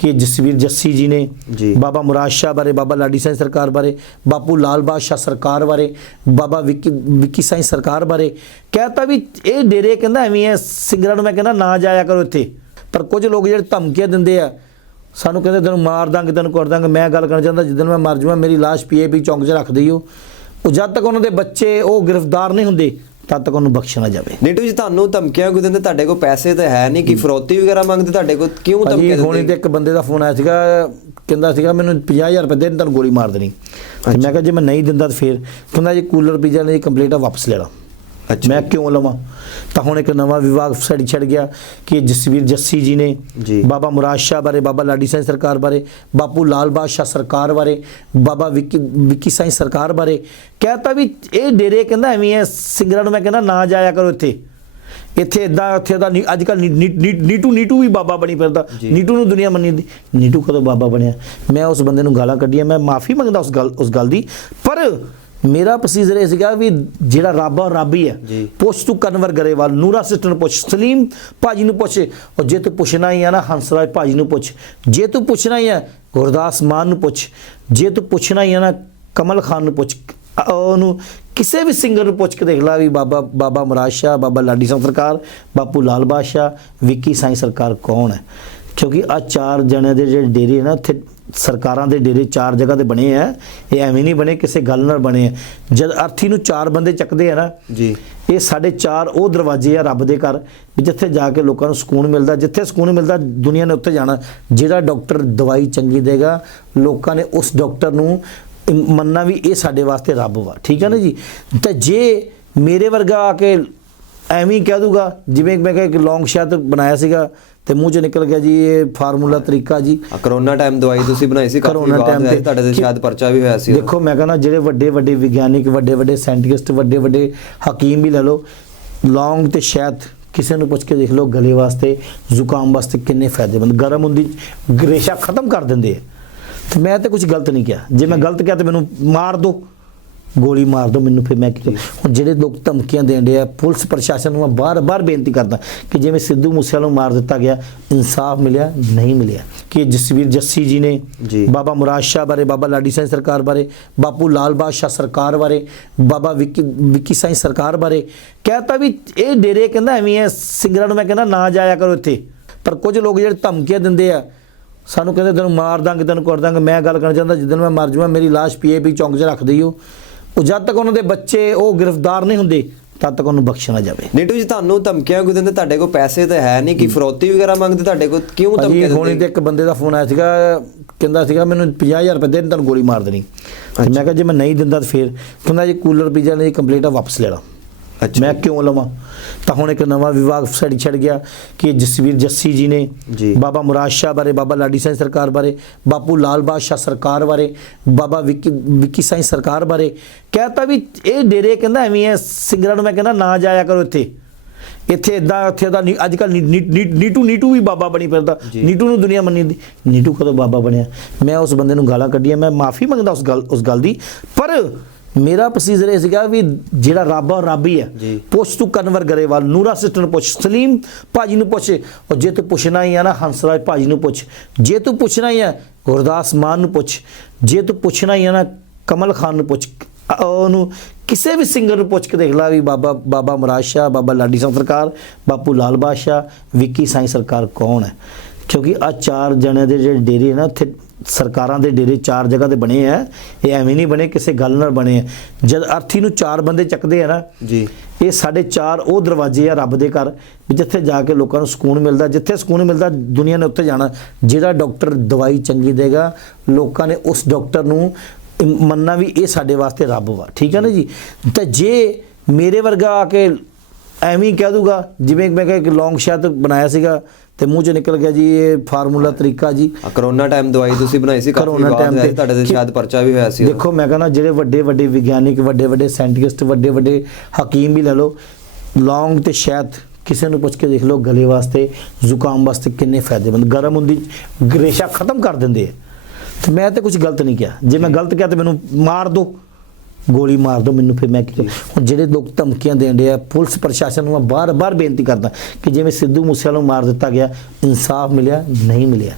ਕਿ ਜਸਵੀਰ ਜੱਸੀ ਜੀ ਨੇ ਜੀ। ਬਾਬਾ ਮੁਰਾਦ ਸ਼ਾਹ ਬਾਰੇ ਬਾਬਾ ਲਾਡੀ ਸਿੰਘ ਸਰਕਾਰ ਬਾਰੇ ਬਾਪੂ ਲਾਲ ਬਾਦਸ਼ਾਹ ਸਰਕਾਰ ਬਾਰੇ ਬਾਬਾ ਵਿੱਕੀ ਵਿੱਕੀ ਸਿੰਘ ਸਰਕਾਰ ਬਾਰੇ ਕਹਿਤਾ ਵੀ ਇਹ ਡੇਰੇ ਕਹਿੰਦਾ ਐਵੇਂ ਹੈ ਸਿੰਗਰਾਂ ਨੂੰ ਮੈਂ ਕਹਿੰਦਾ ਨਾ ਜਾਇਆ ਕਰੋ ਇੱਥੇ ਪਰ ਕੁਝ ਲੋਕ ਜਿਹੜੇ ਧਮਕੀਆਂ ਦਿੰਦੇ ਆ ਸਾਨੂੰ ਕਹਿੰਦੇ ਤੈਨੂੰ ਮਾਰ ਦਾਂਗੇ ਤੈਨੂੰ ਕਰ ਦਾਂਗੇ ਮੈਂ ਗੱਲ ਕਰਨਾ ਚਾਹੁੰਦਾ ਜਿੱਦਣ ਮੈਂ ਮਰ ਜਾਵਾਂ ਮੇਰੀ ਲਾਸ਼ ਪੀਏਪੀ ਚੌਂਕ 'ਚ ਰੱਖ ਦਈਓ ਉਹ ਜਦ ਤੱਕ ਉਹਨਾਂ ਦੇ ਬੱਚੇ ਉਹ ਗ੍ਰਿਫਤਾਰ ਨਹੀਂ ਹੁੰਦੇ ਤਦ ਤੱਕ ਉਹਨੂੰ ਬਖਸ਼ਣਾ ਜਾਵੇ। ਨੀਟੂ ਜੀ ਤੁਹਾਨੂੰ ਧਮਕੀਆਂ ਕਿਉਂ ਦਿੰਦੇ? ਤੁਹਾਡੇ ਕੋਲ ਪੈਸੇ ਤਾਂ ਹੈ ਨਹੀਂ ਕਿ ਫਰੋਤੀ ਵਗੈਰਾ ਮੰਗਦੇ? ਤੁਹਾਡੇ ਕੋਲ ਕਿਉਂ ਧਮਕੀਆਂ ਹੁਣੇ ਤੇ ਦਿੰਦੇ? ਇੱਕ ਬੰਦੇ ਦਾ ਫੋਨ ਆਇਆ ਸੀਗਾ ਕਹਿੰਦਾ ਸੀਗਾ ਮੈਨੂੰ 50000 ਰੁਪਏ ਦੇ ਦੇ, ਤੈਨੂੰ ਗੋਲੀ ਮਾਰ ਦੇਣੀ। ਮੈਂ ਕਿਹਾ ਜੇ ਮੈਂ ਨਹੀਂ ਦਿੰਦਾ ਤਾਂ ਫੇਰ। ਕਹਿੰਦਾ ਜੀ ਕੂਲਰ ਪੀਜ਼ਾ ਨੇ ਕੰਪਲੀਟ ਆ ਵਾਪਸ ਲੈ ਲਾ। ਅੱਛਾ ਮੈਂ ਕਿਉਂ ਲਵਾਂ? ਤਾਂ ਹੁਣ ਇੱਕ ਨਵਾਂ ਵਿਵਾਦ ਸਾਡੀ ਛੜ ਗਿਆ ਕਿ ਜਸਵੀਰ ਜੱਸੀ ਜੀ ਨੇ। ਬਾਬਾ ਮੁਰਾਦ ਸ਼ਾਹ ਬਾਰੇ ਬਾਬਾ ਲਾਡੀ ਸਿੰਘ ਸਰਕਾਰ ਬਾਰੇ ਬਾਪੂ ਲਾਲ ਬਾਦਸ਼ਾਹ ਸਰਕਾਰ ਬਾਰੇ ਬਾਬਾ ਵਿੱਕੀ ਵਿੱਕੀ ਸਿੰਘ ਸਰਕਾਰ ਬਾਰੇ ਕਹਿਤਾ ਵੀ ਇਹ ਡੇਰੇ ਕਹਿੰਦਾ ਐਵੇਂ ਹੈ ਸਿੰਗਰਾਂ ਨੂੰ ਮੈਂ ਕਹਿੰਦਾ ਨਾ ਜਾਇਆ ਕਰੋ ਇੱਥੇ। ਇੱਥੇ ਇਦਾਂ ਉੱਥੇ ਦਾ ਅੱਜ ਕੱਲ ਨੀਟੂ ਨੀਟੂ ਵੀ ਬਾਬਾ ਬਣੀ ਫਿਰਦਾ। ਨੀਟੂ ਨੂੰ ਦੁਨੀਆ ਮੰਨੀ ਦੀ ਨੀਟੂ ਕਦੋਂ ਬਾਬਾ ਬਣਿਆ? ਮੈਂ ਉਸ ਬੰਦੇ ਨੂੰ ਗਾਲਾਂ ਕੱਢੀਆਂ ਮੈਂ ਮਾਫੀ ਮੰਗਦਾ ਉਸ ਗੱਲ ਉਸ ਗੱਲ ਦੀ। ਪਰ ਮੇਰਾ ਪ੍ਰੋਸੀਜਰ ਇਹ ਸੀਗਾ ਵੀ ਜਿਹੜਾ ਰੱਬ ਆ ਰੱਬ ਹੀ ਹੈ। ਪੁੱਛ ਤੂੰ ਕਨਵਰ ਗਰੇਵਾਲ ਨੂਰਾ ਸਿਸਟਰ ਨੂੰ ਪੁੱਛ ਸਲੀਮ ਭਾਜੀ ਨੂੰ ਪੁੱਛ ਔਰ ਜੇ ਤੂੰ ਪੁੱਛਣਾ ਹੀ ਆ ਨਾ ਹੰਸਰਾਜ ਭਾਜੀ ਨੂੰ ਪੁੱਛ। ਜੇ ਤੂੰ ਪੁੱਛਣਾ ਹੀ ਆ ਗੁਰਦਾਸ ਮਾਨ ਨੂੰ ਪੁੱਛ। ਜੇ ਤੂੰ ਪੁੱਛਣਾ ਹੀ ਆ ਨਾ ਕਮਲ ਖਾਨ ਨੂੰ ਪੁੱਛ। ਉਹਨੂੰ ਕਿਸੇ ਵੀ ਸਿੰਗਰ ਨੂੰ ਪੁੱਛ ਕੇ ਦੇਖ ਲੈ ਵੀ ਬਾਬਾ ਬਾਬਾ ਮੁਰਾਦ ਸ਼ਾਹ ਬਾਬਾ ਲਾਡੀ ਸਿੰਘ ਸਰਕਾਰ ਬਾਪੂ ਲਾਲ ਬਾਦਸ਼ਾਹ ਵਿੱਕੀ ਸਾਈਂ ਸਰਕਾਰ ਕੌਣ ਹੈ? ਕਿਉਂਕਿ ਆ ਚਾਰ ਜਣਿਆਂ ਦੇ ਜਿਹੜੇ ਡੇਰੇ ਨਾ ਇੱਥੇ ਸਰਕਾਰਾਂ ਦੇ ਡੇਰੇ ਚਾਰ ਜਗ੍ਹਾ ਤੇ ਬਣੇ ਆ। ਇਹ ਐਵੇਂ ਨਹੀਂ ਬਣੇ ਕਿਸੇ ਗੱਲ ਨਾਲ ਬਣੇ ਆ। ਜਦ ਅਰਥੀ ਨੂੰ ਚਾਰ ਬੰਦੇ ਚੱਕਦੇ ਆ ਨਾ ਜੀ। ਇਹ ਸਾਡੇ ਚਾਰ ਉਹ ਦਰਵਾਜ਼ੇ ਆ ਰੱਬ ਦੇ ਘਰ ਜਿੱਥੇ ਜਾ ਕੇ ਲੋਕਾਂ ਨੂੰ ਸਕੂਨ ਮਿਲਦਾ ਜਿੱਥੇ ਸਕੂਨ ਮਿਲਦਾ ਦੁਨੀਆ ਨੇ ਉੱਥੇ ਜਾਣਾ। ਜਿਹੜਾ ਡਾਕਟਰ ਦਵਾਈ ਚੰਗੀ ਦੇਗਾ ਲੋਕਾਂ ਨੇ ਉਸ ਡਾਕਟਰ ਨੂੰ ਮੰਨਣਾ ਵੀ ਇਹ ਸਾਡੇ ਵਾਸਤੇ ਰੱਬ ਵਾ। ਠੀਕ ਹੈ ਨਾ ਜੀ? ਤੇ ਜੇ ਮੇਰੇ ਵਰਗਾ ਆ ਕੇ ਐਵੇਂ ਹੀ ਕਹਿ ਦੂਗਾ ਜਿਵੇਂ ਮੈਂ ਕਿਹਾ ਇੱਕ ਲੌਂਗ ਸ਼ਾਟ ਬਣਾਇਆ ਸੀਗਾ ਤੇ ਮੂੰਹ ਚ ਨਿਕਲ ਗਿਆ ਜੀ ਇਹ ਫਾਰਮੂਲਾ ਤਰੀਕਾ ਜੀ। ਕਰੋਨਾ ਟਾਈਮ ਦਵਾਈ ਤੁਸੀਂ ਬਣਾਈ ਸੀ ਕਰੋਨਾ ਸੀ, ਤੇ ਤੁਹਾਡੇ ਤੇ ਸ਼ਾਇਦ ਪਰਚਾ ਵੀ ਹੋਇਆ ਸੀ। ਦੇਖੋ ਮੈਂ ਕਹਿੰਦਾ ਜਿਹੜੇ ਵੱਡੇ ਵੱਡੇ ਵਿਗਿਆਨਿਕ ਵੱਡੇ ਵੱਡੇ ਸਾਇੰਟਿਸਟ ਵੱਡੇ ਵੱਡੇ ਹਕੀਮ ਵੀ ਲੈ ਲਓ ਲੌਂਗ ਤੇ ਸ਼ਹਿਦ ਕਿਸੇ ਨੂੰ ਪੁੱਛ ਕੇ ਦੇਖ ਲਓ ਗਲੇ ਵਾਸਤੇ ਜ਼ੁਕਾਮ ਵਾਸਤੇ ਕਿੰਨੇ ਫਾਇਦੇਮੰਦ। ਗਰਮ ਹੁੰਦੀ ਗਰੇਸ਼ਾ ਖਤਮ ਕਰ ਦਿੰਦੇ ਆ। ਤੇ ਮੈਂ ਤੇ ਕੁਝ ਗਲਤ ਨਹੀਂ ਕਿਹਾ। ਜੇ ਮੈਂ ਗਲਤ ਕਿਹਾ ਤੇ ਮੈਨੂੰ ਮਾਰ ਦੋ। ਗੋਲੀ ਮਾਰ ਦੋ ਮੈਨੂੰ ਫਿਰ ਮੈਂ ਕੀ? ਹੁਣ ਜਿਹੜੇ ਲੋਕ ਧਮਕੀਆਂ ਦੇਣ ਆ ਪੁਲਿਸ ਪ੍ਰਸ਼ਾਸਨ ਨੂੰ ਮੈਂ ਬਾਰ-ਬਾਰ ਬੇਨਤੀ ਕਰਦਾ ਕਿ ਜਿਵੇਂ ਸਿੱਧੂ ਮੂਸੇਵਾਲਾ ਨੂੰ ਮਾਰ ਦਿੱਤਾ ਗਿਆ ਇਨਸਾਫ ਮਿਲਿਆ ਨਹੀਂ ਮਿਲਿਆ ਕਿ ਜਸਵੀਰ ਜੱਸੀ ਜੀ ਨੇ ਜੀ। ਬਾਬਾ ਮੁਰਾਦ ਸ਼ਾਹ ਬਾਰੇ ਬਾਬਾ ਲਾਡੀ ਸਿੰਘ ਸਰਕਾਰ ਬਾਰੇ ਬਾਪੂ ਲਾਲ ਬਾਦਸ਼ਾਹ ਸਰਕਾਰ ਬਾਰੇ ਬਾਬਾ ਵਿੱਕੀ ਵਿੱਕੀ ਸਿੰਘ ਸਰਕਾਰ ਬਾਰੇ ਕਹਿਤਾ ਵੀ ਇਹ ਡੇਰੇ ਕਹਿੰਦਾ ਐਵੇਂ ਹੈ ਸਿੰਗਰਾਂ ਨੂੰ ਮੈਂ ਕਹਿੰਦਾ ਨਾ ਜਾਇਆ ਕਰੋ ਇੱਥੇ ਪਰ ਕੁਝ ਲੋਕ ਜਿਹੜੇ ਧਮਕੀਆਂ ਦਿੰਦੇ ਆ ਸਾਨੂੰ ਕਹਿੰਦੇ ਤੈਨੂੰ ਮਾਰ ਦਾਂਗੇ ਤੈਨੂੰ ਕਰ ਦਾਂਗੇ ਮੈਂ ਗੱਲ ਕਰਨਾ ਚਾਹੁੰਦਾ ਜਿੱਦਣ ਮੈਂ ਮਰ ਜਾਵਾਂ ਮੇਰੀ ਲਾਸ਼ ਪੀਏਪੀ ਚੌਂਕ 'ਚ ਰੱਖ ਦਈਓ ਉਹ ਜਦ ਤੱਕ ਉਹਨਾਂ ਦੇ ਬੱਚੇ ਉਹ ਗ੍ਰਿਫਤਾਰ ਨਹੀਂ ਹੁੰਦੇ ਤਦ ਤੱਕ ਉਹਨੂੰ ਬਖਸ਼ਣਾ ਜਾਵੇ। ਨੀਟੂ ਜੀ ਤੁਹਾਨੂੰ ਧਮਕੀਆਂ ਕਿਉਂ ਦਿੰਦੇ? ਤੁਹਾਡੇ ਕੋਲ ਪੈਸੇ ਤਾਂ ਹੈ ਨਹੀਂ ਕਿ ਫਰੋਤੀ ਵਗੈਰਾ ਮੰਗਦੇ? ਤੁਹਾਡੇ ਕੋਲ ਕਿਉਂ ਧਮਕੀਆਂ ਹੁਣੇ ਤੇ ਦਿੰਦੇ? ਇੱਕ ਬੰਦੇ ਦਾ ਫੋਨ ਆਇਆ ਸੀਗਾ ਕਹਿੰਦਾ ਸੀਗਾ ਮੈਨੂੰ 50000 ਰੁਪਏ ਦੇ ਤੈਨੂੰ ਗੋਲੀ ਮਾਰ ਦੇਣੀ। ਮੈਂ ਕਿਹਾ ਜੇ ਮੈਂ ਨਹੀਂ ਦਿੰਦਾ ਤਾਂ ਫੇਰ ਕਹਿੰਦਾ ਜੀ ਕੂਲਰ ਪੀਜ਼ਾ ਨੇ ਕੰਪਲੀਟ ਆ ਵਾਪਸ ਲੈ ਲਾ। ਅੱਛਾ ਮੈਂ ਕਿਉਂ ਲਵਾਂ? ਤਾਂ ਹੁਣ ਇੱਕ ਨਵਾਂ ਵਿਵਾਦ ਸਾਡੀ ਛੜ ਗਿਆ ਕਿ ਜਸਵੀਰ ਜੱਸੀ ਜੀ ਨੇ ਜੀ। ਬਾਬਾ ਮੁਰਾਦ ਸ਼ਾਹ ਬਾਰੇ ਬਾਬਾ ਲਾਡੀ ਸਿੰਘ ਸਰਕਾਰ ਬਾਰੇ ਬਾਪੂ ਲਾਲ ਬਾਦਸ਼ਾਹ ਸਰਕਾਰ ਬਾਰੇ ਬਾਬਾ ਵਿੱਕੀ ਵਿੱਕੀ ਸਿੰਘ ਸਰਕਾਰ ਬਾਰੇ ਕਹਿਤਾ ਵੀ ਇਹ ਡੇਰੇ ਕਹਿੰਦਾ ਐਵੇਂ ਹੈ ਸਿੰਗਰਾਂ ਨੂੰ ਮੈਂ ਕਹਿੰਦਾ ਨਾ ਜਾਇਆ ਕਰੋ ਇੱਥੇ। ਇੱਥੇ ਇਦਾਂ ਉੱਥੇ ਦਾ ਅੱਜ ਕੱਲ ਨੀਟੂ ਨੀਟੂ ਵੀ ਬਾਬਾ ਬਣੀ ਫਿਰਦਾ। ਨੀਟੂ ਨੂੰ ਦੁਨੀਆ ਮੰਨੀ ਦੀ। ਨੀਟੂ ਕਦੋਂ ਬਾਬਾ ਬਣਿਆ? ਮੈਂ ਉਸ ਬੰਦੇ ਨੂੰ ਗਾਲਾਂ ਕੱਢੀਆਂ ਮੈਂ ਮਾਫੀ ਮੰਗਦਾ ਉਸ ਗੱਲ ਉਸ ਗੱਲ ਦੀ। ਪਰ ਮੇਰਾ ਪ੍ਰੋਸੀਜਰ ਇਹ ਸੀਗਾ ਵੀ ਜਿਹੜਾ ਰੱਬ ਆ ਉਹ ਰੱਬ ਹੀ ਹੈ। ਪੁੱਛ ਤੂੰ ਕਨਵਰ ਗਰੇਵਾਲ ਨੂਰਾ ਸਿਸਟਰ ਨੂੰ ਪੁੱਛ ਸਲੀਮ ਭਾਜੀ ਨੂੰ ਪੁੱਛ। ਔਰ ਜੇ ਤੂੰ ਪੁੱਛਣਾ ਹੀ ਆ ਨਾ ਹੰਸਰਾਜ ਭਾਜੀ ਨੂੰ ਪੁੱਛ। ਜੇ ਤੂੰ ਪੁੱਛਣਾ ਹੀ ਆ ਗੁਰਦਾਸ ਮਾਨ ਨੂੰ ਪੁੱਛ। ਜੇ ਤੂੰ ਪੁੱਛਣਾ ਹੀ ਆ ਨਾ ਕਮਲ ਖਾਨ ਨੂੰ ਪੁੱਛ। ਉਹਨੂੰ ਕਿਸੇ ਵੀ ਸਿੰਗਰ ਨੂੰ ਪੁੱਛ ਕੇ ਦੇਖ ਲੈ ਵੀ ਬਾਬਾ ਬਾਬਾ ਮੁਰਾਦ ਸ਼ਾਹ ਬਾਬਾ ਲਾਡੀ ਸਿੰਘ ਸਰਕਾਰ ਬਾਪੂ ਲਾਲ ਬਾਦਸ਼ਾਹ ਵਿੱਕੀ ਸਾਈਂ ਸਰਕਾਰ ਕੌਣ ਹੈ? ਕਿਉਂਕਿ ਆ ਚਾਰ ਜਣਿਆਂ ਦੇ ਜਿਹੜੇ ਡੇਰੇ ਨਾ ਇੱਥੇ ਸਰਕਾਰਾਂ ਦੇ ਡੇਰੇ ਚਾਰ ਜਗ੍ਹਾ ਤੇ ਬਣੇ ਆ ਇਹ ਐਵੇਂ ਨਹੀਂ ਬਣੇ ਕਿਸੇ ਗੱਲ ਨਾਲ ਬਣੇ ਆ। ਜਦ ਅਰਥੀ ਨੂੰ ਚਾਰ ਬੰਦੇ ਚੱਕਦੇ ਆ ਨਾ ਜੀ। ਇਹ ਸਾਡੇ ਚਾਰ ਉਹ ਦਰਵਾਜ਼ੇ ਆ ਰੱਬ ਦੇ ਘਰ ਜਿੱਥੇ ਜਾ ਕੇ ਲੋਕਾਂ ਨੂੰ ਸਕੂਨ ਮਿਲਦਾ ਜਿੱਥੇ ਸਕੂਨ ਮਿਲਦਾ ਦੁਨੀਆ ਨੇ ਉੱਥੇ ਜਾਣਾ। ਜਿਹੜਾ ਡਾਕਟਰ ਦਵਾਈ ਚੰਗੀ ਦੇਗਾ ਲੋਕਾਂ ਨੇ ਉਸ ਡਾਕਟਰ ਨੂੰ ਮੰਨਣਾ ਵੀ ਇਹ ਸਾਡੇ ਵਾਸਤੇ ਰੱਬ ਵਾ। ਠੀਕ ਹੈ ਨਾ ਜੀ? ਤੇ ਜੇ ਮੇਰੇ ਵਰਗਾ ਆ ਕੇ ਐਵੇਂ ਹੀ ਕਹਿ ਦੂਗਾ ਜਿਵੇਂ ਮੈਂ ਕਿਹਾ ਇੱਕ ਲੌਂਗ ਸ਼ਾਟ ਬਣਾਇਆ ਸੀਗਾ ਤੇ ਮੂੰਹ ਚ ਨਿਕਲ ਗਿਆ ਜੀ ਇਹ ਫਾਰਮੂਲਾ ਤਰੀਕਾ ਜੀ। ਕਰੋਨਾ ਟਾਈਮ ਦਵਾਈ ਤੁਸੀਂ ਬਣਾਈ ਸੀ ਕਾਫੀ time ਹੋਇਆ ਤੁਹਾਡੇ ਤੇ ਸ਼ਾਇਦ ਪਰਚਾ ਵੀ ਹੋਇਆ ਸੀ ਦੇਖੋ ਮੈਂ ਕਹਿੰਦਾ ਜਿਹੜੇ ਵੱਡੇ ਵੱਡੇ ਵਿਗਿਆਨਿਕ ਵੱਡੇ ਵੱਡੇ ਸਾਇੰਟਿਸਟ ਵੱਡੇ ਵੱਡੇ ਹਕੀਮ ਵੀ ਲੈ ਲਓ ਲੌਂਗ ਤੇ ਸ਼ਹਿਦ ਕਿਸੇ ਨੂੰ ਪੁੱਛ ਕੇ ਦੇਖ ਲਓ ਗਲੇ ਵਾਸਤੇ ਜ਼ੁਕਾਮ ਵਾਸਤੇ ਕਿੰਨੇ ਫਾਇਦੇਮੰਦ। ਗਰਮ ਹੁੰਦੀ ਗਰੇਸ਼ਾ ਖਤਮ ਕਰ ਦਿੰਦੇ ਆ। ਤੇ ਮੈਂ ਤੇ ਕੁਝ ਗਲਤ ਨਹੀਂ ਕਿਹਾ। ਜੇ ਮੈਂ ਗਲਤ ਕਿਹਾ ਤੇ ਮੈਨੂੰ ਮਾਰ ਦੋ। ਗੋਲੀ ਮਾਰ ਦੋ ਮੈਨੂੰ, ਫਿਰ ਮੈਂ ਕੀ ਹੁਣ ਜਿਹੜੇ ਲੋਕ ਧਮਕੀਆਂ ਦੇਣ ਆ, ਪੁਲਿਸ ਪ੍ਰਸ਼ਾਸਨ ਨੂੰ ਮੈਂ ਬਾਰ-ਬਾਰ ਬੇਨਤੀ ਕਰਦਾ ਕਿ ਜਿਵੇਂ ਸਿੱਧੂ ਮੂਸੇਵਾਲਾ ਨੂੰ ਮਾਰ ਦਿੱਤਾ ਗਿਆ, ਇਨਸਾਫ ਮਿਲਿਆ, ਨਹੀਂ ਮਿਲਿਆ।